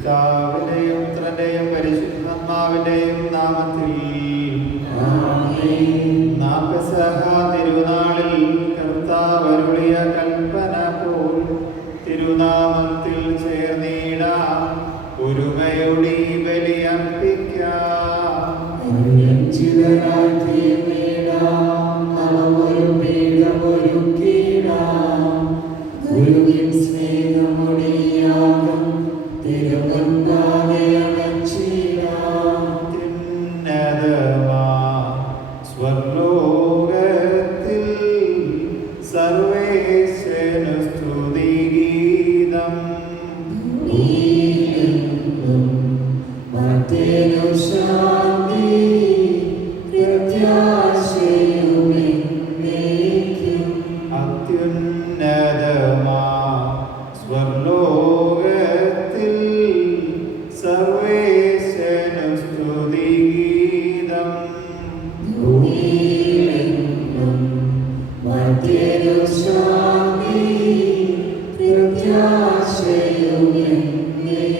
പിതാവിന്റെയും പുത്രന്റെയും പരിശുദ്ധാത്മാവിന്റെയും നാമത്തിൽ നാം പെസഹ തിരുനാളിൽ കർത്താവ് അരുളിയ കൽപ്പന പോൽ തിരുനാമത്തിൽ ചേർന്നിടാം, ഒരുമയോടെ ബലിയർപ്പിക്കാം. സ്വർലോകത്തിൽ സർവേശ്വരനു സ്തുതിഗീതം. അത്യുന്നതമാ സ്വർലോകത്തിൽ സർവേശ്വരനു സ്തുതിഗീതം.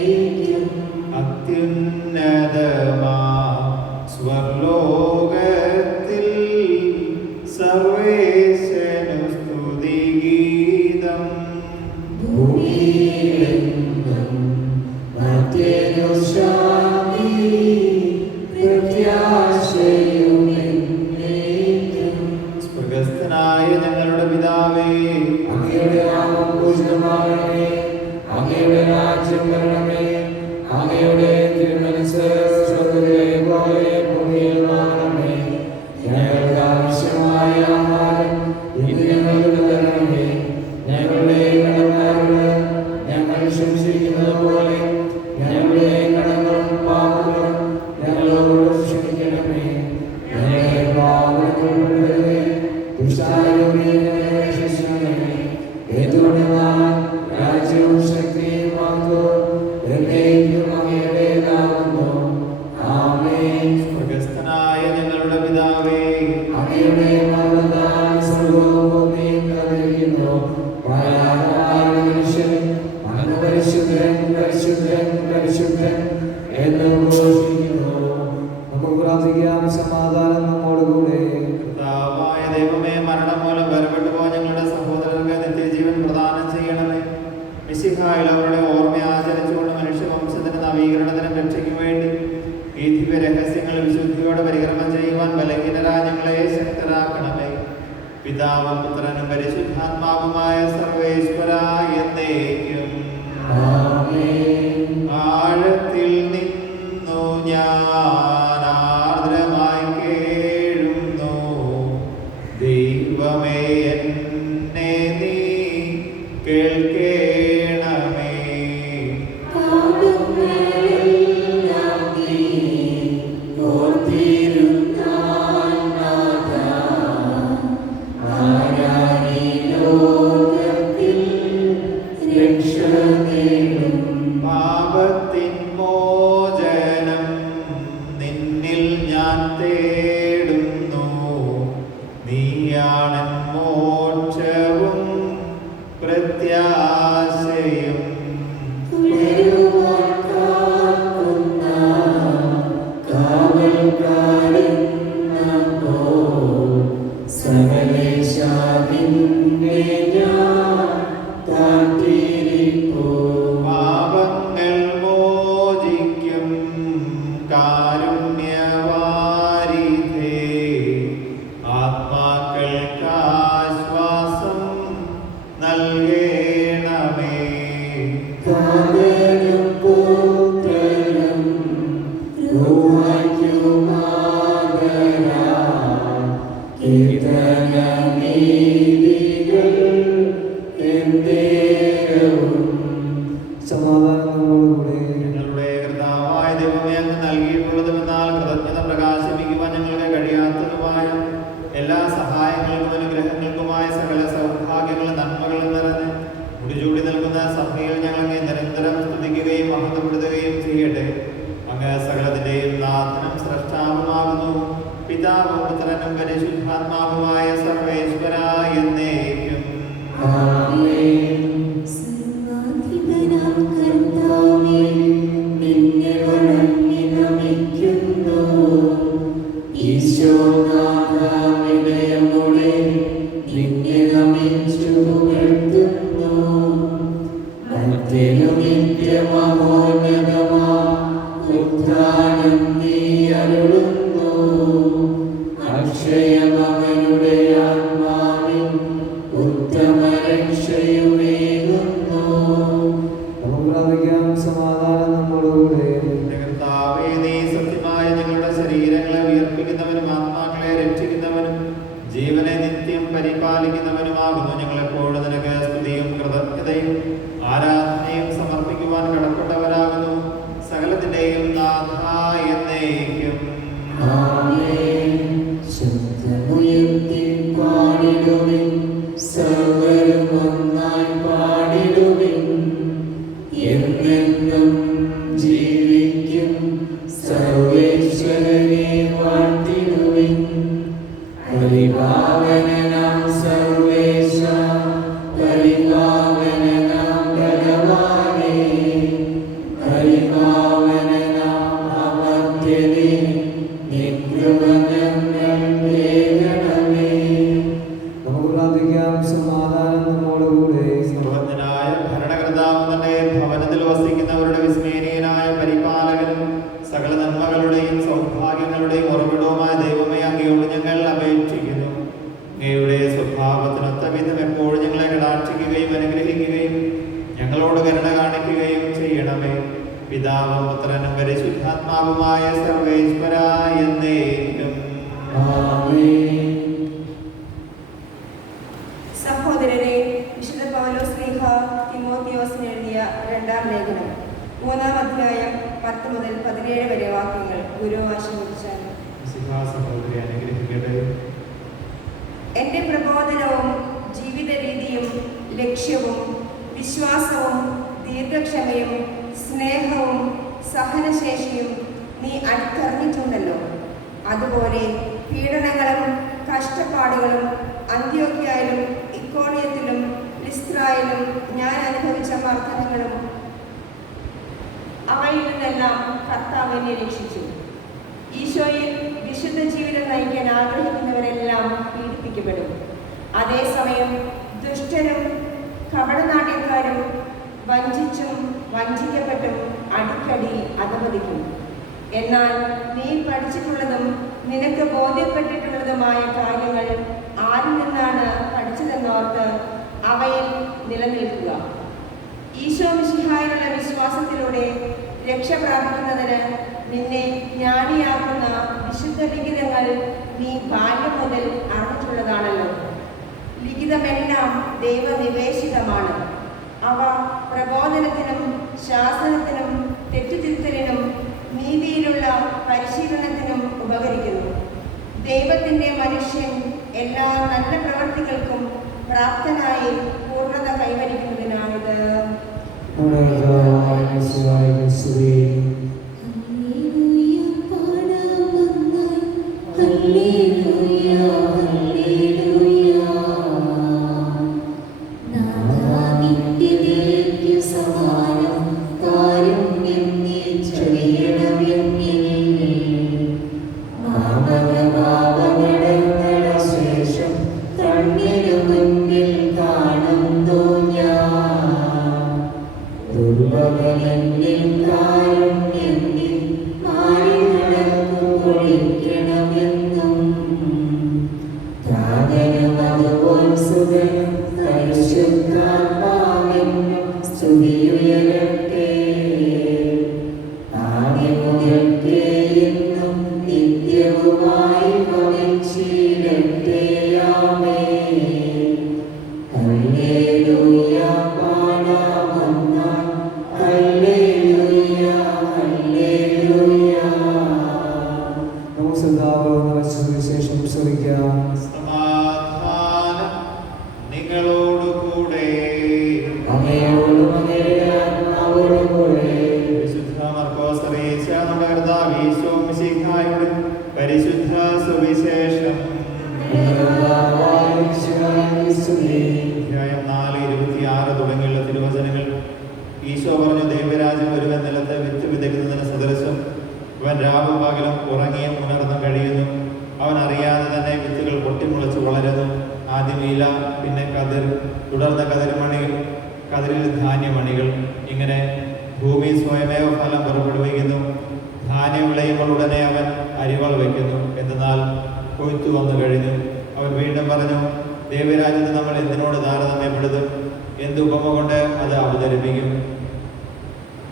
അത്യുന്നതമാ സ്വർലോകത്തിൽ സർവേശ്വരനു സ്തുതിഗീതം. സ്വർഗ്ഗസ്ഥനായ ഞങ്ങളുടെ പിതാവേ, അങ്ങയുടെ നാമം പൂജിതമാകണമേ, അങ്ങയുടെ രാജ്യം വരണമേ, അങ്ങയുടെ തിരുമനസ്സ് സ്വർഗ്ഗത്തിലെ പോലെ ഭൂമിയിലുമാകണമേ. ഞങ്ങൾക്ക് ആവശ്യമായ ആഹാരം ഇന്ന് ഞങ്ങൾക്ക് തരണമേ. ഞങ്ങളുടെ കടക്കാരോട് ഞങ്ങൾ ക്ഷമിച്ചിരിക്കുന്നത് പോലെ ഞങ്ങളുടെ കടങ്ങളും പാപങ്ങളും ഞങ്ങളോട് ക്ഷമിക്കണമേ. ഞങ്ങളെ പാപത്തിൽ ഉൾപ്പെടുത്തരുതേ, ദുഷ്ടാരൂപിയിൽ ഞങ്ങളെ രക്ഷിക്കണമേ. എന്തുകൊണ്ടെന്നാൽ രാജ്യവും ശക്തിയും മഹത്വവും എന്നേക്കും അങ്ങയുടേതാകുന്നു. ആമേൻ. സ്വർഗ്ഗസ്ഥനായ ഞങ്ങളുടെ പിതാവേ, അങ്ങയുടെ നാമത്താൽ സർവ്വവും ഭൂമിയും നിറഞ്ഞിരിക്കുന്നു. വായാൽ മനുഷ്യൻ അങ്ങ് പരിശുദ്ധൻ പരിശുദ്ധൻ പരിശുദ്ധൻ എന്ന് ഘോഷിക്കുന്നു. നമുക്ക് പ്രാർത്ഥിക്കാം. സമാധാനം നമ്മോടുകൂടെ. കർത്താവായ ദൈവമേ, മരണം മൂലം വേർപെട്ടു പോയ ഞങ്ങളുടെ സഹോദരർക്ക് നിത്യജീവൻ പ്രദാനം ചെയ്യണമേ. മിശിഹായിൽ അവരുടെ ഓർമ്മ ആചരിച്ചുകൊണ്ട് മനുഷ്യവംശത്തിന്റെ നവീകരണത്തിനും രക്ഷയ്ക്കും വേണ്ടി ഈ ദിവ്യ രഹസ്യങ്ങൾ വിശുദ്ധിയോടെ പരികർമ്മം ചെയ്യുവാൻ ബലഹീനരായ ഞങ്ങളെ ശക്തരാക്കണമേ. പിതാവും പുത്രനും പരിശുദ്ധാത്മാവുമായ സർവേശ്വരാ എന്നേക്കും. ആഴത്തിൽ നിന്നു ഞാൻ ആർദ്രമായി കേഴുന്നു, ദൈവമേ എന്നെ നീ കേൾക്കേണമേ. പാപത്തിൻ മോചനം നിന്നിൽ ഞാൻ തേടുന്നു, നീയാണൻ മോക്ഷവും പ്രത്യാശയും. പാപങ്ങൾ മോചിക്കും കാരുണ്യവാരിധേ, ആത്മാക്കൾക്കാശ്വാസം നൽകേണമേ. സമാധാനം നമ്മോടുകൂടെ. ഞങ്ങളുടെ കർത്താവായ ദൈവമേ, അങ്ങ് നൽകിയിട്ടുള്ളതുമെന്നാൽ കൃതജ്ഞത പ്രകാശിപ്പിക്കുവാൻ ഞങ്ങൾക്ക് കഴിയാത്തതുമായ എല്ലാ സഹായങ്ങൾക്കും അനുഗ്രഹങ്ങൾക്കുമായ സകല സൗഭാഗ്യങ്ങളും നന്മകളും നിറഞ്ഞ് മുടിചൂടി നൽകുന്ന സഭയിൽ ഞങ്ങളെ നിരന്തരം സ്തുതിക്കുകയും മഹത്വപ്പെടുത്തുകയും ചെയ്യട്ടെ. അങ്ങ് സകലത്തിന്റെയും നാഥനും സ്രഷ്ടാവുമാകുന്നു. പിതാവും പുത്രനും പരിശുദ്ധാത്മാവുമായ സർവേശ്വരാ എന്നേക്കും. ആമേൻ. സർവാധിപനാം കർത്താവേ, സ്തുതിയും ആരാധനയും സമർപ്പിക്കുവാൻ കടപ്പെട്ടവരാകുന്നു. സകലത്തിന്റെയും നാഥ എന്നേക്കും. ആമേൻ. ശബ്ദമുയർത്തി പാടിടുവിൻ, സർവ്വരും ഒന്നായി പാടിടുവിൻ. എന്നെന്നും ജീവിക്കും സർവേശ്വരനെ വാഴ്ത്തിടുവിൻ. പരിപാവനനാം സർവേശ, പരിപാവനനാം ബലവാനേ, പരിപാവനനാം അമർത്യനേ, നികൃപ ഞങ്ങൾ കേൾക്കണമേ. നമുക്ക് പ്രാർത്ഥിക്കാം. സമാധാനം നമ്മോടുകൂടെ. സർവജ്ഞനായ ഭരണകർത്താവ് തന്റെ ഭവനത്തിൽ വസിക്കുന്നവരുടെ വിസ്മരണീയനായ പരിപാലകനും സകല നന്മകളുടെയും സൗഭാഗ്യങ്ങളുടെയും ഉറവിടവുമായ ദൈവമേ, അങ്ങയോട് ഞങ്ങൾ അപേക്ഷിക്കുന്നു. അങ്ങയുടെ സ്വഭാവത്തിനൊത്ത വിധം എപ്പോഴും ഞങ്ങളെ കടാക്ഷിക്കുകയും അനുഗ്രഹിക്കുകയും ഞങ്ങളോട് കരുണ കാണിക്കുകയും ചെയ്യണമേ. പിതാവും പുത്രനും പരിശുദ്ധാത്മാവുമായ സർവേശ്വര എന്നേക്കും. ആമേൻ. സഹോദരരെ, വിശുദ്ധ പൗലോസ് ശ്ലീഹ തിമോത്തിയോസിന് എഴുതിയ 2-ാം ലേഖനം 3-ാം അധ്യായം 10 മുതൽ 17 വരെ വാക്യങ്ങൾ ഗുരു ആശീർവദിച്ചാൽ. സഹോദരി അനുഗ്രഹിക്കട്ടെ. എൻ്റെ പ്രബോധനവും ജീവിത രീതിയും ലക്ഷ്യവും വിശ്വാസവും ദീർഘക്ഷമയും സ്നേഹവും സഹനശേഷിയും നീ അടുത്തറിഞ്ഞിട്ടുണ്ടല്ലോ. അതുപോലെ പീഡനങ്ങളും കഷ്ടപ്പാടുകളും അന്ത്യോക്യയിലും ഇക്കോണിയത്തിലും ലിസ്ത്രായിലും ഞാൻ അനുഭവിച്ച മർദ്ദനങ്ങളും അവയിൽ നിന്നെല്ലാം കർത്താവ് എന്നെ രക്ഷിച്ചു. ഈശോയിൽ വിശുദ്ധ ജീവിതം നയിക്കാൻ ആഗ്രഹിക്കുന്നവരെല്ലാം പീഡിപ്പിക്കപ്പെടും. അതേസമയം ദുഷ്ടരും കപടനാട്യക്കാരും വഞ്ചിച്ചും വഞ്ചിക്കപ്പെട്ടും അടിക്കടി അധപതിക്കും. എന്നാൽ നീ പഠിച്ചിട്ടുള്ളതും നിനക്ക് ബോധ്യപ്പെട്ടിട്ടുള്ളതുമായ കാര്യങ്ങൾ ആരിൽ നിന്നാണ് പഠിച്ചതെന്നോർത്ത് അവയിൽ നിലനിൽക്കുക. ഈശോ മിശിഹായിലുള്ള വിശ്വാസത്തിലൂടെ രക്ഷ പ്രാപിക്കുന്നതിന് നിന്നെ ജ്ഞാനിയാക്കുന്ന വിശുദ്ധ ലിഖിതങ്ങൾ നീ ബാല്യം മുതൽ അറിഞ്ഞിട്ടുള്ളതാണല്ലോ. ലിഖിതമെല്ലാം ദൈവനിവേശിതമാണ്. അവ പ്രബോധനത്തിനും ശാസനത്തിനും തെറ്റുതിരുത്തലിനും നീതിയിലുള്ള പരിശീലനത്തിനും ഉപകരിക്കുന്നു. ദൈവത്തിൻ്റെ മനുഷ്യൻ എല്ലാ നല്ല പ്രവൃത്തികൾക്കും പ്രാപ്തനായി പൂർണ്ണത കൈവരിക്കുന്നതിനാണിത്. സമാധാനം നിങ്ങളോടുകൂടെ. വിശുദ്ധ മർക്കോസ് അറിയിച്ച നമ്മുടെ കർത്താവ് ഈശോ മിശിഹായുടെ പരിശുദ്ധ സുവിശേഷം. അധ്യായം 4:26 തുടങ്ങിയുള്ള തിരുവചനങ്ങൾ. ഈശോ പറഞ്ഞു, ദൈവരാജ്യം ഒരുവൻ നിലത്ത് വിത്ത് വിതയ്ക്കുന്നതിന് സദൃശം. അവൻ രാവും പകലും ഉറങ്ങിയും ഉണർന്നും കഴിയുന്നു. അവൻ അറിയാതെ തന്നെ വിത്തുകൾ പൊട്ടിമുളച്ച് വളരുന്നു. ആദ്യം ഇല, പിന്നെ കതിർ, തുടർന്ന് കതിരിൽ ധാന്യമണികൾ. ഇങ്ങനെ ഭൂമി സ്വയമേവ ഫലം പുറപ്പെടുവിക്കുന്നു. ധാന്യം വിളയുമ്പോൾ ഉടനെ അവൻ അരിവാൾ വയ്ക്കുന്നു, എന്തെന്നാൽ കൊയ്ത്തു വന്നു കഴിഞ്ഞു. അവൻ വീണ്ടും പറഞ്ഞു, ദൈവരാജ്യത്ത് നമ്മൾ എന്തിനോട് താരതമ്യപ്പെടുത്തും? എന്ത് ഉപമ കൊണ്ട് അത് അവതരിപ്പിക്കും?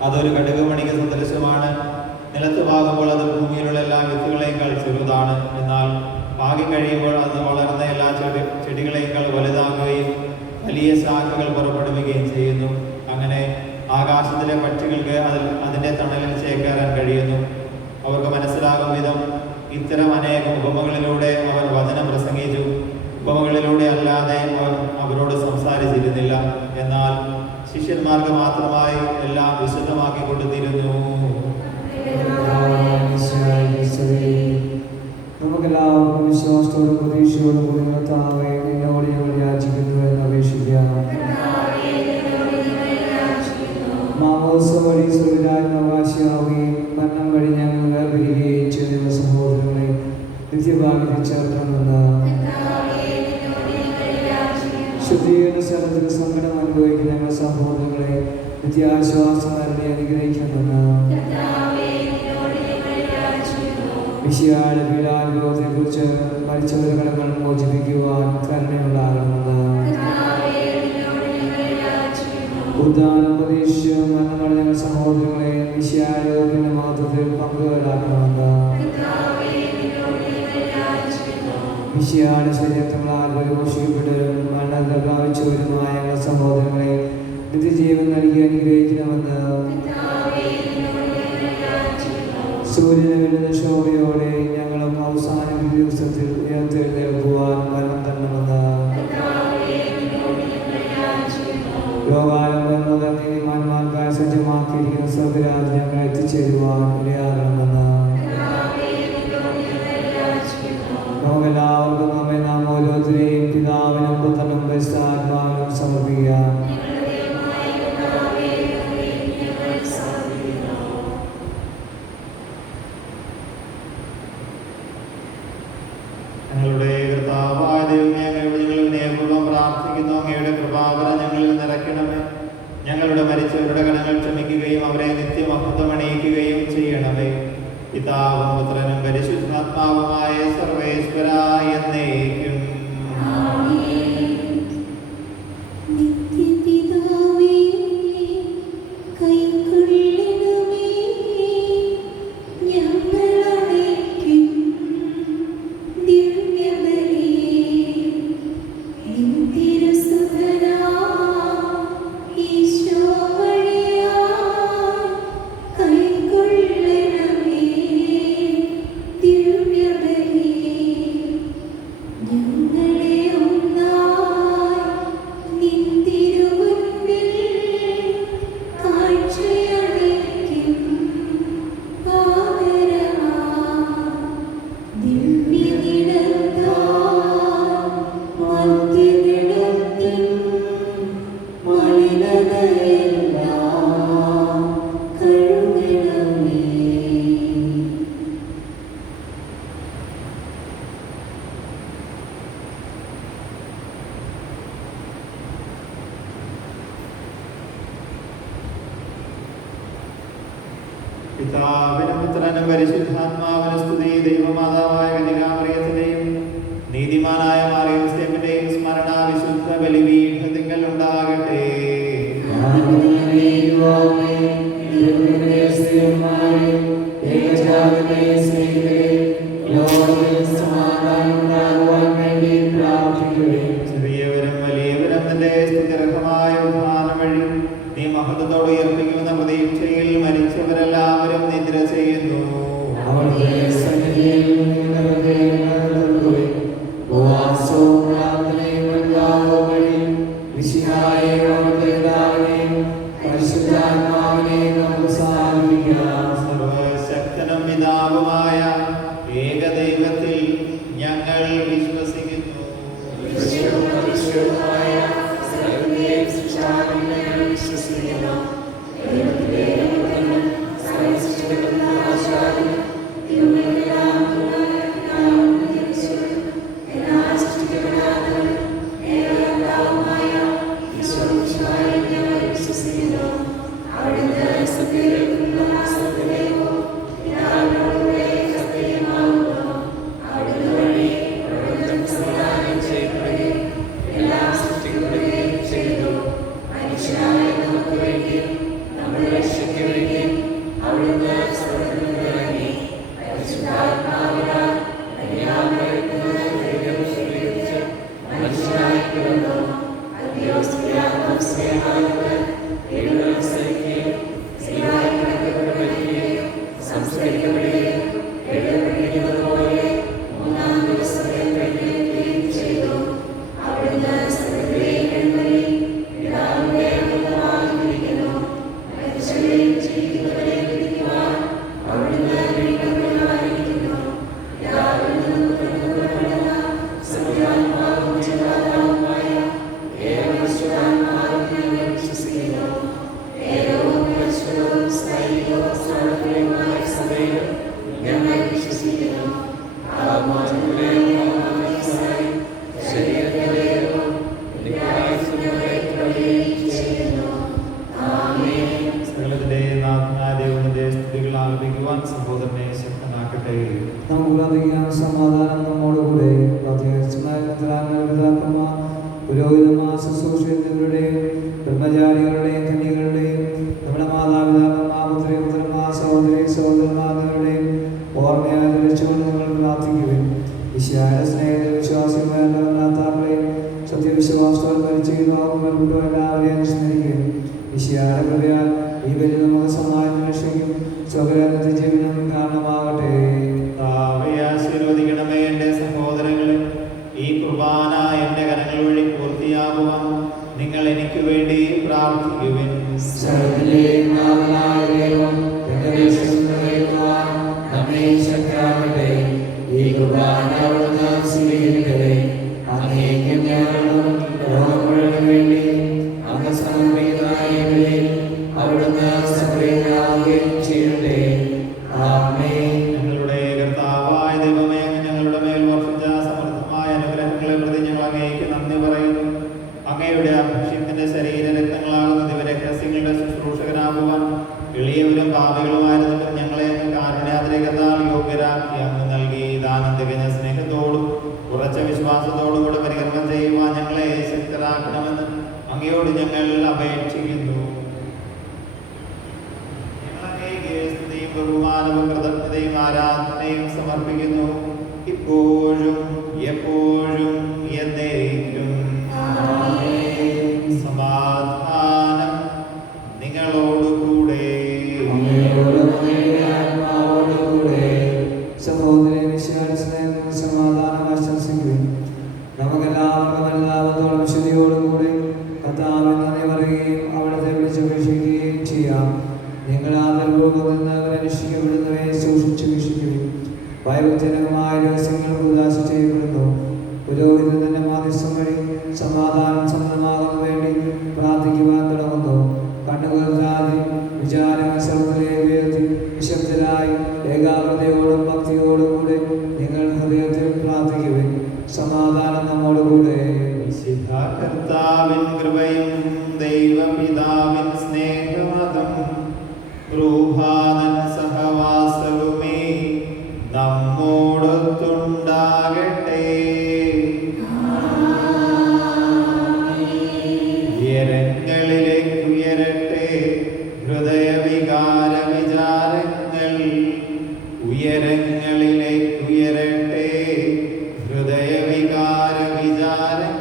അതൊരു കടുകുമണിക്ക് സദൃശമാണ്. നിലത്ത് പാകുമ്പോൾ അത് ഭൂമിയിലുള്ള എല്ലാ വിത്തുകളേക്കാൾ ചെറുതാണ്. എന്നാൽ പാകി കഴിയുമ്പോൾ അത് വളർന്ന എല്ലാ ചെടികളേക്കാൾ വലുതാകുകയും വലിയ വലിയ ശാഖകൾ പുറപ്പെടുവിക്കുകയും ചെയ്യുന്നു. അങ്ങനെ ആകാശത്തിലെ പക്ഷികൾക്ക് അതിൻ്റെ തണലിൽ ചേക്കേറാൻ കഴിയുന്നു. അവർക്ക് മനസ്സിലാകും വിധം ഇത്തരം അനേകം ഉപമകളിലൂടെ അവർ വചനം പ്രസംഗിച്ചു. ഉപമകളിലൂടെ അല്ലാതെ അവർ അവരോട് സംസാരിച്ചിരുന്നില്ല. എന്നാൽ ശിഷ്യന്മാർക്ക് മാത്രമായി എല്ലാം വിശദമാക്കി കൊടുത്തിരുന്നു. നമുക്കെല്ലാവർക്കും വിശ്വാസത്തോടും പ്രതീക്ഷയോടും കൂടി കർത്താവേ നിന്നോട് ഞങ്ങൾ യാചിക്കുന്നു എന്ന് അപേക്ഷിക്കാം. മാമോസ വഴി സ്വർഗ്ഗരാജ്യാവകാശിയാവുകയും മരണം വഴി ഞങ്ങൾ വേർപിരിയുകയും ചെയ്ത സഹോദരങ്ങളെ നിത്യഭാഗ്യത്തിൽ ചേർക്കണമെന്ന് ശുദ്ധീകരണ സ്ഥലത്തിന് സങ്കടം അനുഭവിക്കുന്ന ഞങ്ങൾ സഹോദരങ്ങളെ നിത്യാശ്വാസം നൽകി അനുഗ്രഹിക്കണമെന്ന് മിശിഹായുടെ പീഡാനുഭവത്തെക്കുറിച്ച് മരിച്ചവരുടെ കടങ്ങൾ മോചിപ്പിക്കുവാൻ കരുണയുണ്ടാകണമെന്ന് ഉദ്ധാനം പ്രതീക്ഷിച്ച് മരണമടഞ്ഞ ഞങ്ങൾ സഹോദരങ്ങളെ മിശിഹായുടെ മാത്രത്തിൽ പങ്കുകാരാക്കണമെന്ന് മിശിഹായുടെ ശരീരങ്ങളാൽ പരിപോഷിക്കപ്പെട്ടവരും മരണത്തിൽ പ്രാപിച്ചവരുമായ ഞങ്ങൾ സഹോദരങ്ങളെ നിത്യജീവൻ നൽകി അനുഗ്രഹിക്കണമെന്ന് സൂര്യനെ വരുന്ന ശോഭയോടെ ഞങ്ങളും അവസാന ദിവസത്തിൽ ഉയർത്തെഴുന്നേൽക്കുവാൻ വരം തരണമെന്ന് ലോകാലംബം മുതൽ നീതിമാന്മാർക്കായി സജ്ജമാക്കിയിരിക്കുന്ന സ്വർഗ്ഗരാജ്യം ഞങ്ങൾ എത്തിച്ചേരുവാൻ ഇടയാകണമെന്ന് നമുക്കെല്ലാവർക്കും നമ്മെ നാം ഓരോരുത്തരെയും പിതാവിനും പുത്രനും പരിശുദ്ധാത്മാവിനും സമർപ്പിക്കാം. ഞങ്ങളുടെ കർത്താവായ ദൈവമേ, അങ്ങയോട് ഞങ്ങൾ വിനയപൂർവ്വം പ്രാർത്ഥിക്കുന്നു. അങ്ങയുടെ കൃപാവരം ഞങ്ങളിൽ നിറയ്ക്കണമേ. ഞങ്ങളുടെ മരിച്ചവരുടെ കടങ്ങൾ ക്ഷമിക്കുകയും അവരെ നിത്യമഹത്വം അണിയിക്കുകയും ചെയ്യണമേ. പിതാവും പുത്രനും പരിശുദ്ധാത്മാവുമായ സർവേശ്വരായ എന്നേക്കും. പിതാവിനും പുത്രനും പരിശുദ്ധാത്മാവിനും സ്തുതി. ദൈവമാതാവായ കന്യകാമറിയത്തിന്റെയും നീതിമാനായ മാർയോസേഫിന്റെയും സ്മരണ വിശുദ്ധ ബലിപീഠത്തിങ്കൽ ഉണ്ടാകട്ടെ. ചെറിയവരും വലിയവരും നിന്റെ സ്തുത്യർഹമായ ഉദ്ധാനം വഴി നീ മഹത്വത്തോട് ഉയർപ്പിക്കുന്ന പ്രതീക്ഷയിൽ മരിച്ചവരെല്ലാവരും നിദ്ര ചെയ്യുന്നു. സർവശക്തനും പിതാവുമായ ഏകദൈവത്തിൽ ഞങ്ങൾ വിശ്വസിക്കുന്നു. അവിടെ സഹോദരനെ ശക്തനാക്കട്ടെ. നമുക്ക് പ്രാർത്ഥിക്കാം. സമാധാനം നമ്മോടുകൂടെ. പുരോഹിതന്മാർ, ശുശ്രൂഷകരുടെയും ബ്രഹ്മചാരികളുടെയും കന്യകളുടെയും നമ്മുടെ മാതാപിതാക്കന്മാർ, പുത്രന്മാർ, സഹോദരി സഹോദരന്മാരുടെയും ഓർമ്മയായി രക്ഷിച്ചുകൊണ്ട് നിങ്ങൾ പ്രാർത്ഥിക്കുവിൻ. ഈശോയുടെ സ്നേഹത്തിൽ വിശ്വാസികളെയും സത്യവിശ്വാസത്തോടെ പരിചയമാകുമ്പോൾ എല്ലാവരെയും സ്മരിക്കും. ഈശോയുടെ കൃപയാൽ ഈ ബലി നമുക്ക് സമാധാനം രക്ഷിക്കും. സ്വകരാനത്തെ ജീവിതം കാരണമാകട്ടെ. ആശീർവദിക്കണമേ എൻ്റെ സഹോദരങ്ങളെ. ഈ കുർബാന എൻ്റെ കരങ്ങൾ വഴി പൂർത്തിയാകുവാൻ നിങ്ങൾ എനിക്ക് വേണ്ടി പ്രാർത്ഥിക്കുവിൻ. ഈ കുർബാന അവിടുന്ന് സ്വീകരിക്കട്ടെ. അങ്ങേക്കും ഞങ്ങളും ലോകം മുഴുവൻ വേണ്ടി അങ്ങ് സമർപ്പിക്കുന്ന അവിടുന്ന് സംപ്രീതനാവുകയും ചെയ്യട്ടെ. ആമേൻ. ഞങ്ങളുടെ കർത്താവായ ദൈവമേ, ഞങ്ങളുടെ മേൽ വർഷിച്ച സമൃദ്ധമായ അനുഗ്രഹങ്ങളെ പ്രതി ഞങ്ങൾ അങ്ങേക്ക് നന്ദി പറയുന്നു. അങ്ങയുടെ അഭിഷേകത്തിന്റെ ശരീര രക്തങ്ങളാകുന്ന ദിവരഹസ്യങ്ങളുടെ ശുശ്രൂഷകനാകുവാൻ എളിയവരും പാപികളുമായിരുന്നിട്ടും ഞങ്ങളെ കാരുണ്യാതിരേകത്താൽ യോഗ്യരാക്കി അങ്ങ് നൽകി. ദാനം തികഞ്ഞ സ്നേഹത്തോടും ഉറച്ച വിശ്വാസത്തോടും കൂടെ പരികർമ്മം ചെയ്യുവാൻ ഞങ്ങളെ ശക്തരാക്കണമെന്ന് അങ്ങയോട് ഞങ്ങൾ അപേക്ഷിക്കുന്നു. സ്തുതിയും ബഹുമാനവും കൃതജ്ഞതയും ആരാധനയും സമർപ്പിക്കുന്നു, ഇപ്പോഴും എപ്പോഴും എന്നേക്കും. സമാധാനം നിങ്ങളോടുകൂടെ. സഹോദരൻ സമാധാനം ആശംസിക്കുകയും നമുക്കെല്ലാവർക്കും എല്ലാവരോടും വിശുദ്ധിയോടുകൂടി കർത്താവിനെ നന്ദി പറയുകയും അവിടുത്തെ വിളിച്ചപേക്ഷിക്കുകയും ചെയ്യാം. നിങ്ങൾ ആദരപൂർവ്വം നിന്ന് അവരെ രക്ഷിക്കപ്പെടുന്നവയെ സൂക്ഷിച്ച് വീക്ഷിക്കുകയും ഭയഭക്തിജനകമായ രഹസ്യങ്ങൾ ഉദാശ ചെയ്യപ്പെടുന്നു. പുരോഹിതൻ തന്നെ മാധ്യസ്ഥം വഴി സമാധാനം സമ്മതമാകുന്ന വേണ്ടി പ്രാർത്ഥിക്കുവാൻ തുടങ്ങുന്നു. കണ്ണുകൾ താതി വിചാരങ്ങൾ സർവ്വതയെ ഉയർത്തി നിശബ്ദരായി ഏകാഗ്രതയോടും ഭക്തിയോടും കൂടെ നിങ്ങൾ ഹൃദയത്തിൽ പ്രാർത്ഥിക്കുവിൻ. സമാധാനം നമ്മോടുകൂടെ. കർത്താവിൻ കൃപയും ദൈവപിതാവിൻ സ്നേഹമതും റൂഹാനൻ സഹവാസവുമേ നമ്മോടൊത്തുണ്ടാകട്ടെ. ഉയരങ്ങളിലേക്ക് ഉയരട്ടെ ഹൃദയവികാര വിചാരങ്ങൾ. ഉയരങ്ങളിലേക്ക് ഉയരട്ടെ ഹൃദയവികാര വിചാരങ്ങൾ.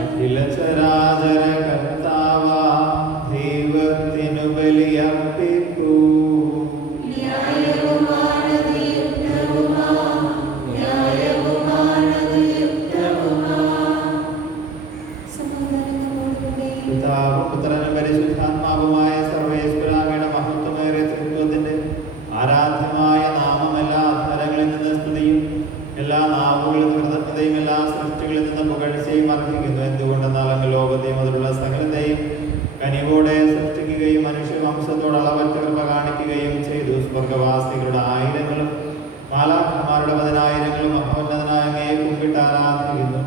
അഖിലചരാചര കർത്താവാ ദൈവത്തിനു ബലിയർപ്പിക്കൂ. പിതാവും പുത്രനും പരിശുദ്ധാത്മാവുമായ സർവേശ്വരാമയുടെ മഹത്വമേറിയ തൃത്വത്തിന്റെ ആരാധ്യമായ നാമം എല്ലാ അധരങ്ങളിൽ നിന്ന് സ്തുതിയും എല്ലാ നാവുകളിൽ നിന്ന് കൃതജ്ഞതയും എല്ലാ സൃഷ്ടികളിൽ നിന്ന് പുകഴ്ചയും അർഹിക്കുന്നു. എന്തുകൊണ്ടെന്നാൽ അങ്ങ് ലോകത്തെയും അതിലുള്ള സകലത്തെയും കനിവോടെ സൃഷ്ടിക്കുകയും മനുഷ്യവംശത്തോട് അളവറ്റ കൃപ കാണിക്കുകയും ചെയ്തു. സ്വർഗവാസികളുടെ ആയിരങ്ങളും മാലാഖമാരുടെ 10,000ങ്ങളും മഹോന്നതനായ അങ്ങയെ കുമ്പിട്ട് ആരാധിക്കുന്നു.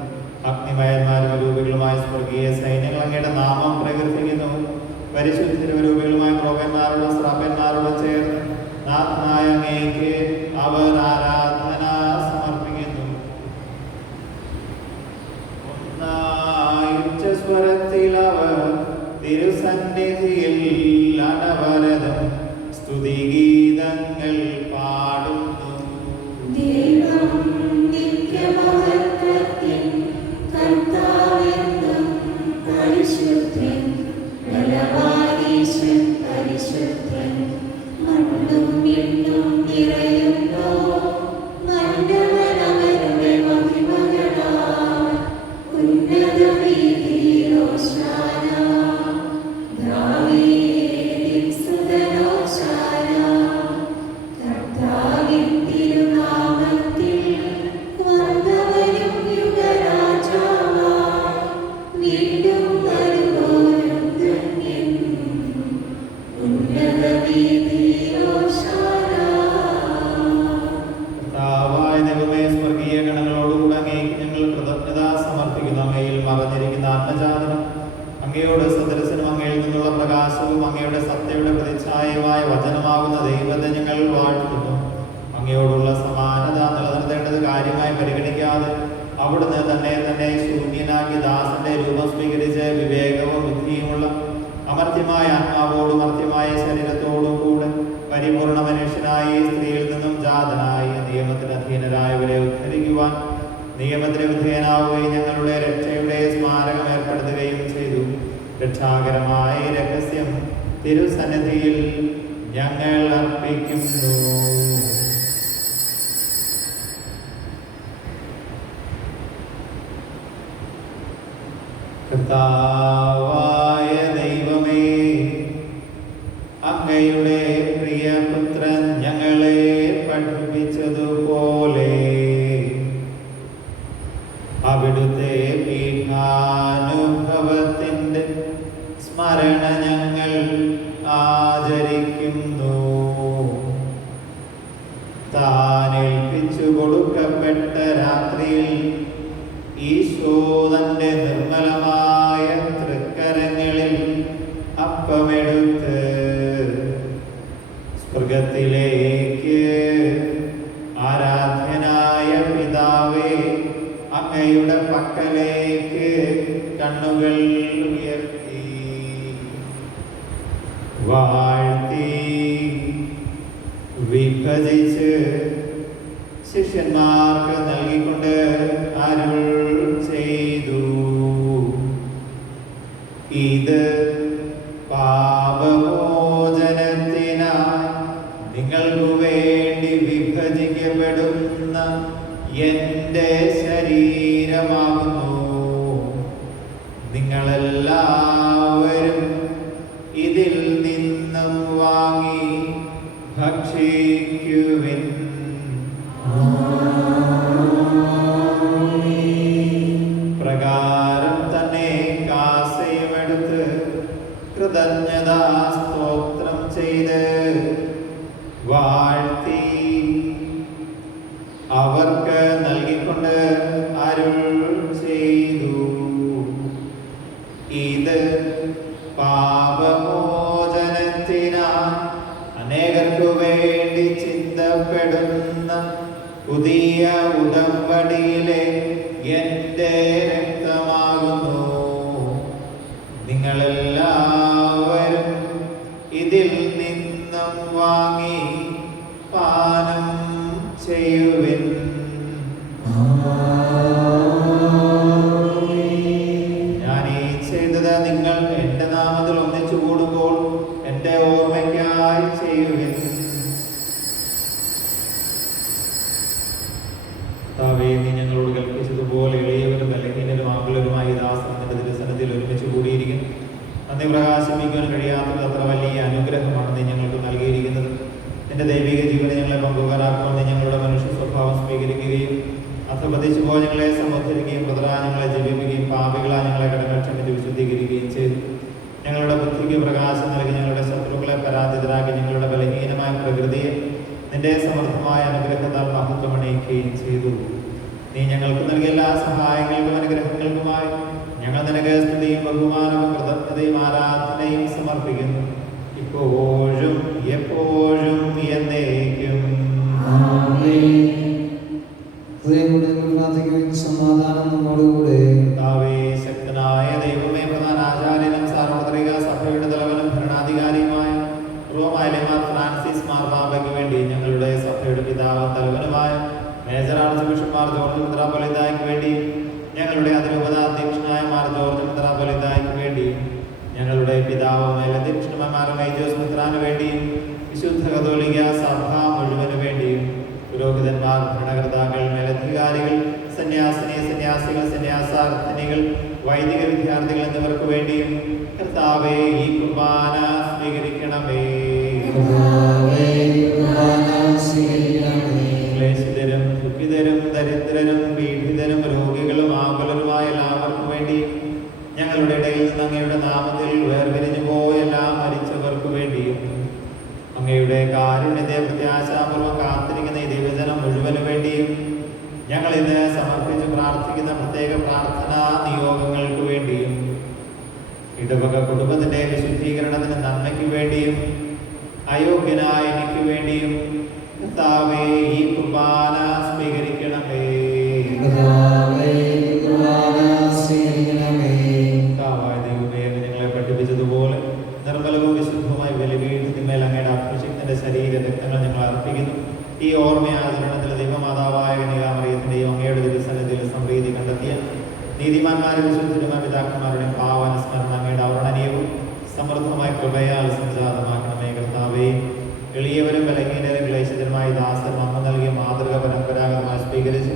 അഗ്നിമയന്മാരും രൂപികളുമായ സ്വർഗീയ സൈന്യങ്ങൾ അങ്ങയുടെ നാമം പ്രകീർത്തിക്കുന്നു. പരിശുദ്ധ രൂപികളുമായ ക്രോപന്മാരോടും ശ്രാപ്പന്മാരോടും ചേർന്ന് നാഥനായ അങ്ങേക്ക് അവർ ആരാധന സമർപ്പിക്കുന്നു. ഒന്നായുച്ച സ്വരത്തിൽ അവർ തിരുസന്നിധിയിൽ അനവരതം സ്തുതിഗീതങ്ങൾ പാടുന്നു. ദൈവം നിത്യമഹത്വത്തിൻ കർത്താവെന്നും പരിശുദ്ധൻ, ബലവാനീശൻ പരിശുദ്ധൻ, മണ്ണും വിണ്ണും നിറയും പ്രകാശവും അങ്ങയുടെ സത്യയുടെ പ്രതിച്ഛായമായ വചനമാകുന്ന ദൈവത്തെ ഞങ്ങൾ വാഴ്ത്തുന്നു. അങ്ങയോടുള്ള സമാനത നിലനിർത്തേണ്ടത് കാര്യമായി പരിഗണിക്കാതെ അവിടുന്ന് തന്നെ ശൂന്യനാക്കി ദാസന്റെ രൂപം സ്വീകരിച്ച് വിവേകവും ബുദ്ധിയുമുള്ള അമർത്യമായ ആത്മാവോടും മർത്യമായ ശരീരത്തോടും കൂടെ പരിപൂർണ മനുഷ്യനായി സ്ത്രീയിൽ നിന്നും ജാതനായി നിയമത്തിന് അധീനരായവരെ ഉദ്ധരിക്കുവാൻ നിയമത്തിന് വിധേയനാവുകയും ഞങ്ങളുടെ രക്ഷയുടെ സ്മാരകം ഏർപ്പെടുത്തുകയും ചെയ്തു. രക്ഷാകരമായ രഹസ്യം തിരുസന്നിധിയിൽ ഞങ്ങൾ അർപ്പിക്കുന്നു. കർത്താവായ ദൈവമേ, അങ്ങയുടെ പ്രിയപുത്രൻ ഞങ്ങളെ പഠിപ്പിച്ചതുപോലെ അവിടുത്തെ പീഠാനുഭവത്തിൻ്റെ സ്മരണ ഞങ്ങൾ ആചരിക്കുന്നു. താനേൽപ്പിച്ചു കൊടുക്കപ്പെട്ട രാത്രിയിൽ ഈശോ തന്റെ നിർമ്മലമായ തൃക്കരങ്ങളിൽ അപ്പമെടുത്ത് സ്വർഗത്തിലേക്ക് ആരാധ്യനായ പിതാവേ, അങ്ങയുടെ പക്കലേക്ക് കണ്ണുകൾ ഉയർത്തി വാഴ്ത്തി വിഭജിച്ച് ശിഷ്യന്മാർക്ക് നൽകിക്കൊണ്ട് അരുൾ ചെയ്തു. ഇത് പാപമോചനത്തിനായി നിങ്ങൾക്കു വേണ്ടി വിഭജിക്കപ്പെടുന്ന എൻ്റെ ശരീരമാകുന്നു. നിങ്ങളെല്ലാവരും ഇതിൽ നിന്നും വാങ്ങി ഭക്ഷിക്കുവിൻ. പ്രകാരം തന്നെ കാസയുമെടുത്ത് കൃതജ്ഞതാ സ്തോത്രം ചെയ്ത് വാഴ്ത്തി അവർക്ക് നൽകിക്കൊണ്ട് അരുൾ ചെയ്തു. ഇത് പാപമോചനത്തിനായി അനേകർക്കു വേണ്ടി ചിന്തപ്പെടുന്ന പുതിയ ഉടമ്പടിയിലെ എൻ്റെ രക്തമാകുന്നു. നിങ്ങളെല്ലാവരും ഇതിൽ നിന്നും വാങ്ങി പാനം ചെയ്യുവിൻ. ഞാനീ ചെയ്തത് നിങ്ങൾ എൻ്റെ നാമത്തിൽ ഒന്നിച്ചു കൂടുമ്പോൾ എൻ്റെ ഓർമ്മയ്ക്കായി ചെയ്യുവിൻ. കർത്താവേ, നീ ഞങ്ങളോട് കൽപ്പിച്ചതുപോലെ എളിയവരും ബലഹീനരും ആകുലരുമായി ദാസൻ നിന്റെ തിരുസന്നിധിയിൽ ഒരുമിച്ച് കൂടിയിരിക്കുന്നു. നന്ദി പ്രകാശിപ്പിക്കാൻ കഴിയാത്തത് അത്ര വലിയ അനുഗ്രഹമാണ് നീ ഞങ്ങൾക്ക് നൽകിയിരിക്കുന്നത്. നിന്റെ ദൈവിക ജീവനെ ഞങ്ങളെ പങ്കുകാരാക്കുവാൻ നീ ഞങ്ങളുടെ മനുഷ്യ സ്വഭാവം സ്വീകരിക്കുകയും അധപതിച്ചു പോയ ഞങ്ങളെ സമുദ്ധരിക്കുകയും പ്രതരാ ഞങ്ങളെ ജീവിപ്പിക്കുകയും പാപികളാ ഞങ്ങളെ കടങ്ങൾ ക്ഷമിച്ച് വിശുദ്ധീകരിക്കുകയും ചെയ്തു. ഞങ്ങളുടെ ബുദ്ധിക്ക് പ്രകാശം നൽകി ഞങ്ങളുടെ ശത്രുക്കളെ പരാജിതരാക്കി ഞങ്ങളുടെ ബലഹീനമായ പ്രകൃതിയെ നിന്റെ സമർത്ഥമായ അനുഗ്രഹത്താൽ മഹത്വമണിയിക്കുകയും ചെയ്തു. നീ ഞങ്ങൾക്ക് നൽകിയ എല്ലാ സഹായങ്ങൾക്കും അനുഗ്രഹങ്ങൾക്കുമായി ഞങ്ങൾ നിനക്ക് സ്തുതിയും ബഹുമാനവും കൃതജ്ഞതയും ആരാധനയും സമർപ്പിക്കുന്നു, ഇപ്പോഴും എപ്പോഴും എന്നേക്കും. സമാധാനം നമ്മോടുകൂടെ. കർത്താവേ, ശക്തനായ ദൈവമേ, പ്രധാന ആചാര്യനും സാർവത്രിക സഭയുടെ തലവനും ഭരണാധികാരിയുമായ റോമായിലെ മാർ ഫ്രാൻസിസ് മാർപ്പാപ്പയ്ക്ക് വേണ്ടി ഞങ്ങളുടെ സഭയുടെ പിതാവും തലവനുമായ major arch bishop Mar George മെത്രാപ്പൊലീത്തായ്ക്ക് വേണ്ടി ഞങ്ങളുടെ അതിരൂപതാധ്യക്ഷനായ മാർ ജോർജ് മെത്രാപ്പൊലീത്തായ്ക്ക് വേണ്ടി ഞങ്ങളുടെ പിതാവ് മേലധ്യക്ഷനുമായ മാർ മേജോസ് മെത്രാന് വേണ്ടിയും വിശുദ്ധ കത്തോലിക്ക സഭ മുഴുവന് വേണ്ടിയും പുരോഹിതന്മാർ, ഭരണകർത്താക്കൾ, മേലധികാരികൾ, സന്യാസികൾ, സന്യാസാർത്ഥിനികൾ, വൈദിക വിദ്യാർത്ഥികൾ എന്നിവർക്ക് വേണ്ടിയും കർത്താവേ, ഈ കുർബാന സ്വീകരിക്കണമേ. ക്ലേശിതരും ദുഃഖിതരും ദരിദ്രരും പീഡിതരും രോഗികളും ആകുലരുമായ എല്ലാവർക്കും വേണ്ടി ഞങ്ങളുടെ ഇടയിൽ നിന്ന് അങ്ങയുടെ നാമത്തിൽ വേർപിരിഞ്ഞു പോയ എല്ലാ മരിച്ചവർക്ക് വേണ്ടിയും അങ്ങയുടെ കാരുണ്യത്തെ പ്രത്യാശാപൂർവ്വം കാത്തിരിക്കുന്ന ഈ ദൈവജനം മുഴുവന് വേണ്ടിയും ഞങ്ങൾ ഇന്ന് സമർപ്പിച്ച് പ്രാർത്ഥിക്കുന്ന പ്രത്യേക പ്രാർത്ഥനാ നിയോഗങ്ങൾക്ക് വേണ്ടിയും ഇടവക കുടുംബത്തിന്റെ വിശുദ്ധീകരണത്തിന് നന്മ എനിക്ക് വേണ്ടിയും അയോഗ്യനായ എനിക്ക് വേണ്ടിയും കർത്താവേ ഈ കുർബാന സ്വീകരിക്കണമേ. കർത്താവായ ദൈവമേ, ഞങ്ങളെ പഠിപ്പിച്ചതുപോലെ നിർമ്മലവും വിശുദ്ധവുമായ ബലിപീഠത്തിന്മേൽ അങ്ങയുടെ അഭിഷേകത്തിന്റെ ശരീര രക്തങ്ങൾ ഞങ്ങൾ അർപ്പിക്കുന്നു. ഈ ഓർമ്മയാചരണത്തിൽ ദൈവമാതാവായ കന്യകാമറിയത്തിന്റെയും അങ്ങയുടെ തിരുസന്നിധിയിൽ സംപ്രീതി കണ്ടെത്തിയ നീതിമാന്മാരും വിശുദ്ധരുമായ പിതാക്കന്മാരുടെയും പാവന സ്മരണ അങ്ങയുടെ ഔർണനീയവും സമൃദ്ധമായ കൃപയാൽ സംജാതമാക്കണമേ. കർത്താവേ, എളിയവരും ബലഹീനരും ക്ലേശിതരുമായ ദാസരും അങ്ങ് നൽകിയ മാതൃക പരമ്പരാഗതമായി സ്വീകരിച്ച്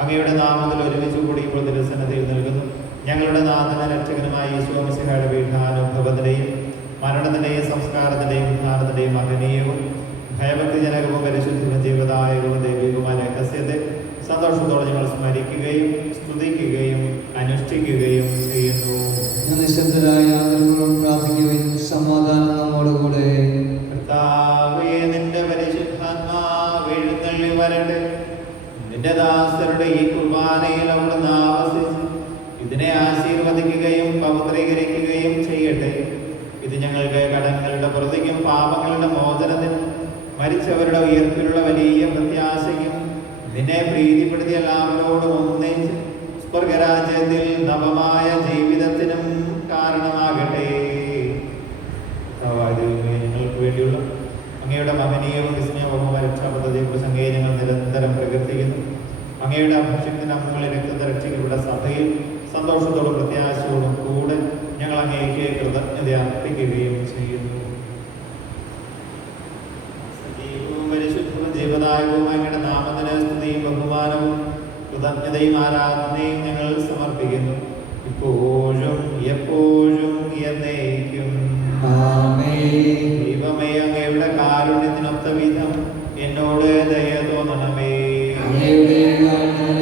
അങ്ങയുടെ നാമത്തിൽ ഒരുമിച്ച് കൂടി ഇപ്പോൾ തിരുസന്നിധിയിൽ നൽകുന്നു. ഞങ്ങളുടെ നാഥന രക്ഷകനുമായ ഈശോ മിശിഹായുടെ പീഠാനുഭവത്തിന്റെയും മരണത്തിന്റെയും സംസ്കാരത്തിന്റെയും ഉദ്ധാനത്തിന്റെയും മഹനീയവും ഭയഭക്തിജനകവും പരിശുദ്ധവും ജീവദായകവും ദൈവികവുമായ രഹസ്യത്തെ സന്തോഷത്തോടെ ഞങ്ങൾ സ്മരിക്കുകയും സ്തുതിക്കുകയും അനുഷ്ഠിക്കുകയും ചെയ്യുന്നു. നിശബ്ദരായ പ്രാർത്ഥിക്കുകയും സമാധാനം നമ്മോടുകൂടെ. കർത്താവേ, നിന്റെ പരിശുദ്ധാത്മാവ് എഴുന്നള്ളി വരട്ടെ. നിന്റെ ദാസരുടെ ഈ കുർബാനയിൽ അവിടുന്ന് ആവസിച്ച് ഇതിനെ ആശീർവദിക്കുകയും പവിത്രീകരിക്കുകയും ചെയ്യട്ടെ. ഇത് ഞങ്ങൾക്ക് കടങ്ങളുടെ പ്രതിക്കും പാപങ്ങളുടെ മോചനത്തിനും മരിച്ചവരുടെ ഉയർപ്പിലുള്ള വലിയ പ്രത്യാശയ്ക്കും നിന്നെ പ്രീതിപ്പെടുത്തിയ എല്ലാവരോടും ഒന്നിച്ച് സ്വർഗരാജ്യത്തിൽ നവമായ ജീവിതത്തിനും കാരണമാകട്ടെ. ഞങ്ങൾക്ക് വേണ്ടിയുള്ള അങ്ങയുടെ മഹനീയവും വിസ്മയവും രക്ഷാപദ്ധതിയെക്കുറിച്ച് അങ്ങയെ ഞങ്ങൾ നിരന്തരം പ്രകീർത്തിക്കുന്നു. അങ്ങയുടെ അഭിഷേകത്തിന് അമ്മകളെ രക്തത്തെ രക്ഷിക്കപ്പെട്ട സഭയിൽ സന്തോഷത്തോടും പ്രത്യാശയോടും കൂടെ ഞങ്ങൾ അങ്ങേക്ക് കൃതജ്ഞത അർപ്പിക്കുകയും ചെയ്യുന്നു. സജീവവും പരിശുദ്ധവും ജീവദായകവും അങ്ങയുടെ നാമത്തിന് സ്തുതിയും ബഹുമാനവും കൃതജ്ഞതയും ആരാധനയും ഞങ്ങൾ സമർപ്പിക്കുന്നു, ഇപ്പോഴും എപ്പോഴും എന്നേക്കും. ദൈവമേ, അങ്ങയുടെ കാരുണ്യത്തിനൊത്ത വിധം എന്നോട് ദയ തോന്നണമേ. അനുഗ്രഹിക്കണമേ.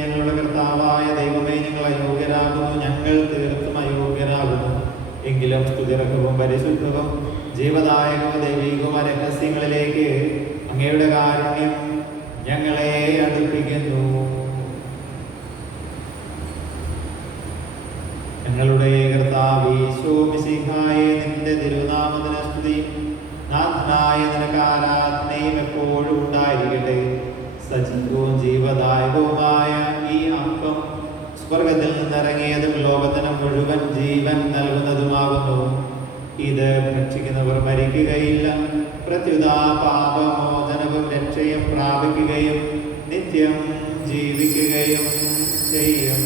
ഞങ്ങളുടെ കർത്താവായ ദൈവമേ, ഞങ്ങൾ അയോഗ്യരാകുന്നു, ഞങ്ങൾ തീർത്തും അയോഗ്യരാകുന്നു. എങ്കിലും സ്തുതിർഹവും പരിശുദ്ധവും ജീവദായകവും ദൈവികവും രഹസ്യങ്ങളിലേക്ക് അങ്ങയുടെ കാരുണ്യം ഞങ്ങളെ അടുപ്പിക്കുന്നു. ഞങ്ങളുടെ കർത്താവേ ഈശോ മിശിഹായേ, നിന്റെ തിരുനാമത്തിന് സ്തുതി. നാഥനായ നിനക്ക് ആരാധനയും എപ്പോഴും ഉണ്ടായിരിക്കട്ടെ. സജീവവും ജീവദായകവുമായ ഈ അപ്പം സ്വർഗത്തിൽ നിന്നിറങ്ങിയതും ലോകത്തിന് മുഴുവൻ ജീവൻ നൽകുന്നതുമാകുന്നു. ഇത് ഭക്ഷിക്കുന്നവർ മരിക്കുകയില്ല, പ്രത്യുത പാപമോചനവും രക്ഷയും പ്രാപിക്കുകയും നിത്യം ജീവിക്കുകയും ചെയ്യും.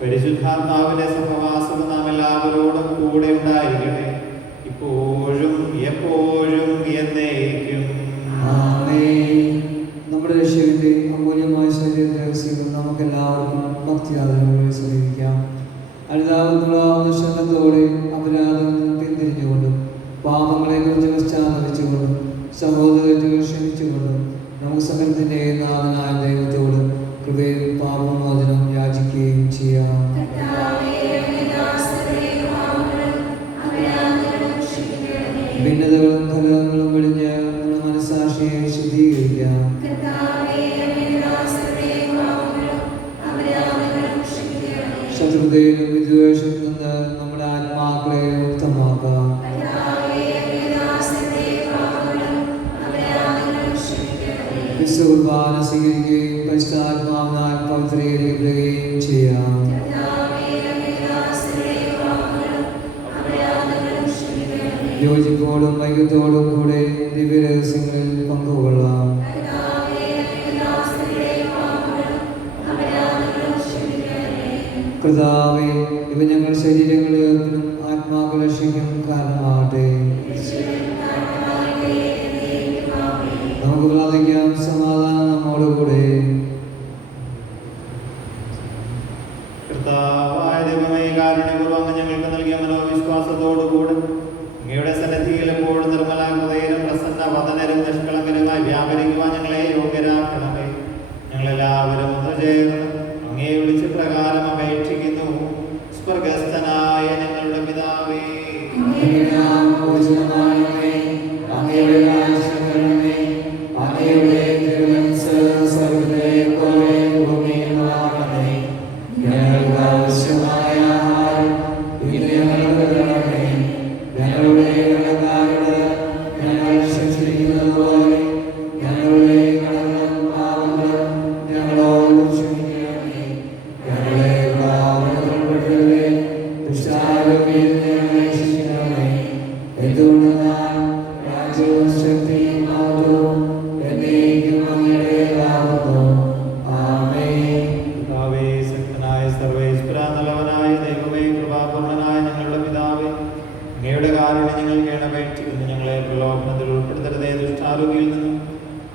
പരിശുദ്ധാത്മാവിന്റെ സഹവാസം നാം എല്ലാവരോടും കൂടെ ഉണ്ടായിരിക്കട്ടെ, ഇപ്പോഴും എപ്പോഴും എന്നേക്കും. നമ്മുടെ രക്ഷകന്റെ അമൂല്യമായ ശരീര രഹസ്യങ്ങൾ നമുക്ക് എല്ലാവർക്കും ഭക്തിയാദരവോടെ സമീപിക്കാം. അരുതാവുന്ന ക്ഷണത്തോടെ അപരാധങ്ങൾ പിന്തിരിഞ്ഞുകൊണ്ടും പാപങ്ങളെ കുറിച്ച് പശ്ചാത്തലിച്ചുകൊണ്ടും സഹോദരത്തിൽ ക്ഷമിച്ചുകൊണ്ടും നമുക്ക് സകലത്തിന്റെ നാഥനായ ദൈവത്തോട് കൃപയും പാപമോചനം യാചിക്കുകയും ചെയ്യാം. ഭിന്നതകളും കലഹങ്ങളും വെടിഞ്ഞ് നമ്മുടെ മനസ്സാക്ഷിയെ ശുദ്ധീകരിക്കാം. ശത്രുതയിലും വിദ്വേഷത്തിൽ നിന്ന് നമ്മുടെ ആത്മാക്കളെ മുക്തമാക്കാം. വിശ്വകുർബാന സ്വീകരിക്കുകയും പരിശുദ്ധാത്മാവിനാൽ പവിത്രീകരിക്കപ്പെടുകയും ചെയ്യാം. യോജിപ്പോടും ഐക്യത്തോടും കൂടെ ദിവ്യരഹസ്യങ്ങളിൽ പങ്കുകൊള്ളാം. കർത്താവേ, ഇവ ഞങ്ങൾ ശരീരങ്ങളിലും ആത്മാകലക്ഷിക്കും കാരണമാകട്ടെ. നമുക്ക് പ്രാർത്ഥിക്കാം. സമാധാനം നമ്മോടുകൂടെ. കർത്താവായ ദൈവമേ, കാരുണ്യപൂർവ്വം അങ്ങ് ഞങ്ങൾക്ക് നൽകിയ മനോവിശ്വാസത്തോടുകൂടി അങ്ങയുടെ സന്നിധിയിൽ എപ്പോഴും നിർമ്മല ഹൃദയരും പ്രസന്ന വദനരും നിഷ്കളങ്കരുമായി വ്യാപരിക്കുവാൻ ഞങ്ങളെ യോഗ്യരാക്കണമേ. ഞങ്ങളെല്ലാവരും ഒന്ന് ചേർന്ന് അങ്ങയെ വിളിച്ച് പ്രകാരം അപേക്ഷിക്കുന്നു. സ്വർഗസ്ഥനായ ഞങ്ങളുടെ പിതാവേ,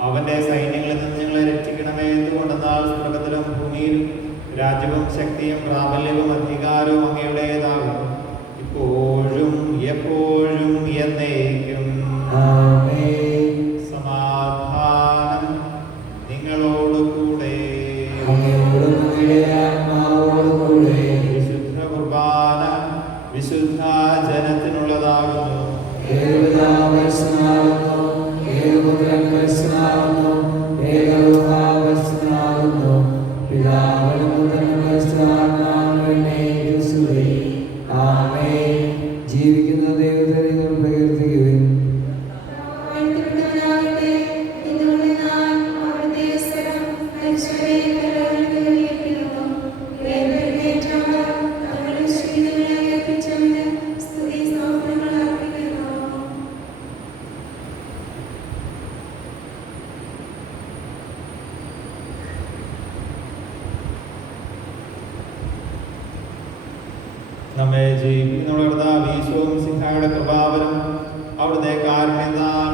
അവന്റെ സൈന്യങ്ങളിൽ നിന്ന് ഞങ്ങളെ രക്ഷിക്കണമേ. എന്തുകൊണ്ടെന്നാൽ സ്വർഗത്തിലും ഭൂമിയിലും രാജ്യവും ശക്തിയും പ്രാബല്യവും അധികാരവും അങ്ങയുടേതാകുന്നു, ഇപ്പോഴും എപ്പോഴും എന്നേക്കും. സമാധാനം നിങ്ങളോടുകൂടെ. വിശുദ്ധ കുർബാന വിശുദ്ധ ജനത്തിനുള്ളതാകുന്നു. ജീവിക്കുന്ന ദൈവത്തെ നിങ്ങൾ പ്രകീർത്തിക്കുവിൻ. നമ്മെ ജീവിക്കുന്ന ഈശോമിശിഹായുടെ കൃപാവരം അവിടുത്തെ കാരുണ്യത്താൽ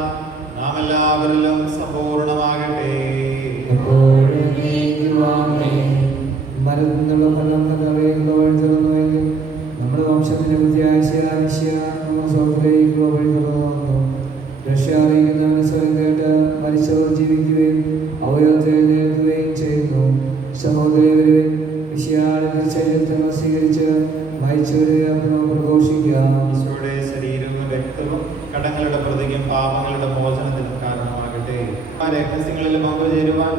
നാം എല്ലാവരിലും സമ്പൂർണ്ണമാകട്ടെ. മരത്തിനുള്ള ഫലം വഴിതുറന്നുവെങ്കിൽ നമ്മുടെ വംശത്തിന്റെ സ്വർഗത്തിലേക്കുള്ള വഴി തുറന്നു. രക്ഷ അറിയിക്കുന്നവന് സ്വരം കേട്ട് മരിച്ചവർ ജീവിക്കുകയും അവയെഴുന്നേൽക്കുകയും ചെയ്യുന്നു. സഹോദരരെ, വിശയാളിന്റെ ചരിത്രങ്ങൾ സ്വീകരിച്ച് മരിച്ചവരെ പ്രഘോഷിക്കാം. ഈശോയുടെ ശരീരവും രക്തവും കടങ്ങളുടെ പ്രതിക്കും പാപങ്ങളുടെ മോചനത്തിനും കാരണമാകട്ടെ. ആ രഹസ്യങ്ങളിൽ പങ്കുചേരുവാൻ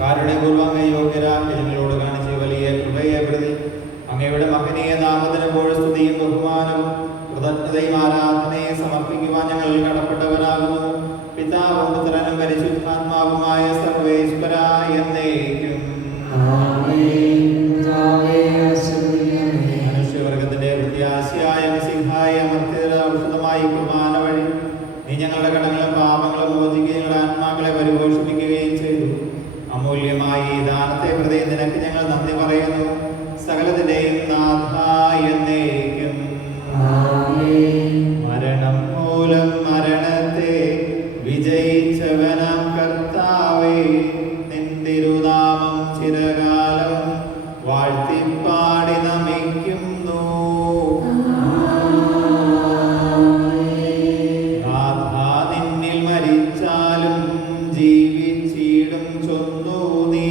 കാരുണ്യപൂർവ്വം യോഗ്യരാക്കി ഞങ്ങളോട് കാണിച്ച വലിയ കൃപയെ പ്രതി അങ്ങയുടെ മഹനീയ നാമത്തിന് എപ്പോഴും സ്തുതിയും ബഹുമാനവും കൃതജ്ഞതയും ആരാധനയെ സമർപ്പിക്കുവാൻ ഞങ്ങൾ കടപ്പെട്ടവരാകുന്നു. പിതാവും പുത്രനും പരിശുദ്ധാത്മാവുമായ സർവേശ്വരായ എന്നേക്കും. മനുഷ്യവർഗത്തിന്റെ പ്രത്യാശയായ മിശിഹായ ഔഷധമായി കുർബാന വഴി നീ ഞങ്ങളുടെ കടങ്ങളും പാപങ്ങളും മോചിക്കുകയും ഞങ്ങളുടെ ആത്മാക്കളെ പരിപോഷിപ്പിക്കുകയും ചെയ്തു. അമൂല്യമായി ഈ ദാനത്തെ പ്രതി നിനക്ക് ഞങ്ങൾ നന്ദി പറയുന്നു. സകലത്തിന്റെയും നാഥ എന്നേക്കും. മരണം മൂലം മരണത്തെ വിജയിച്ചവനാം കർത്താവേ, നിൻ തിരുനാമം ചിരകാലം വാഴ്ത്തിപ്പാടി നമിക്കുന്നു. നാഥ, നിന്നിൽ മരിച്ചാലും ജീവിച്ചിടും ചൊന്നു നീ.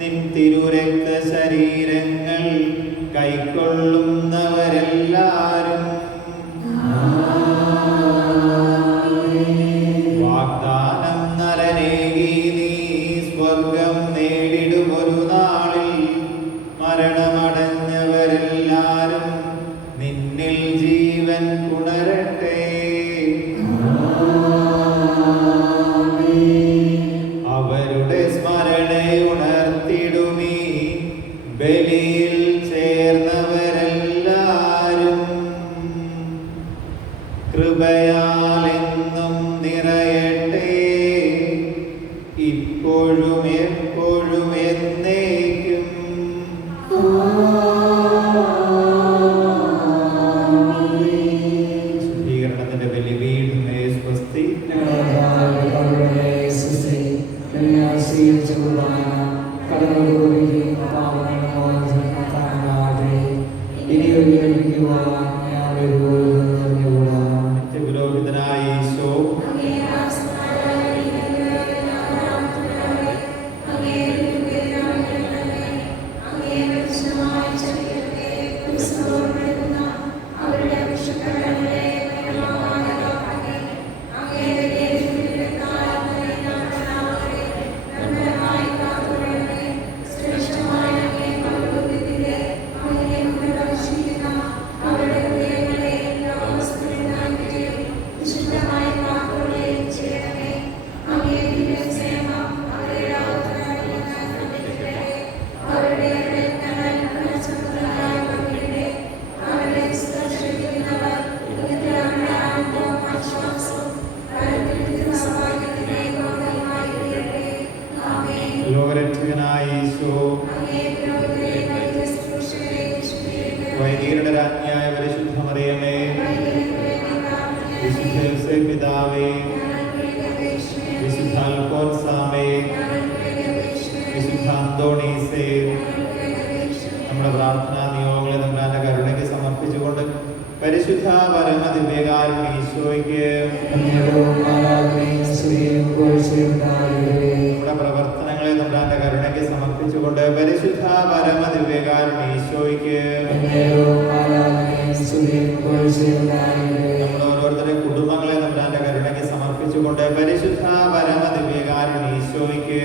നിൻ തിരുരക്ത ശരീരങ്ങൾ കൈക്കൊള്ളുന്നവരെല്ലാരും വാഗ്ദാനം നരനേകി നീ സ്വർഗം നേടിടുമൊരു നാളിൽ. മരണമടഞ്ഞവരെല്ലാരും നിന്നിൽ ജീവൻ പുണരട്ടെ. അവരുടെ സ്മരണ ഉണർത്തിടുമീ ബലിയിൽ ചേർന്നവരെല്ലാം കുർബാന കടന്നുകൊടുക്കുകയും പാവങ്ങളുടെ മോചനം കാണാതെ ഇനി ഒരു കഴിക്കുവാൻ ഞാൻ വരുമെന്ന് അറിഞ്ഞുകൂടാം. നിത്യപുരോഹിതനായ ഈശോ ലോകരക്ഷകനായ ഈശോ വൈദികരുടെ രാജ്ഞിയായ പരിശുദ്ധ മറിയമേ, വിശുദ്ധ യോസേപ്പ് പിതാവേ, വിശുദ്ധ അൽഫോൻസാമേ, വിശുദ്ധ അന്തോണീസേ, നമ്മുടെ പ്രാർത്ഥനാ നിയോഗങ്ങളെ തമ്മിലെ കരുണയ്ക്ക് സമർപ്പിച്ചുകൊണ്ട് പരിശുദ്ധ പരമ ദിവ്യകാരുണ്യ ഈശോയ്ക്ക് നമ്മുടെ പ്രവർത്തനങ്ങളെ തമ്മിലെ കരുണയ്ക്ക് സമർപ്പിച്ചുകൊണ്ട് പരിശുദ്ധ പരമ ദിവ്യകാരുണ്യ ഈശോയ്ക്ക് നമ്മുടെ ഓരോരുത്തരുടെ കുടുംബങ്ങളെ തമ്മിലെ കരുണയ്ക്ക് സമർപ്പിച്ചുകൊണ്ട് പരിശുദ്ധ പരമ ദിവ്യകാരുണ്യ ഈശോയ്ക്ക്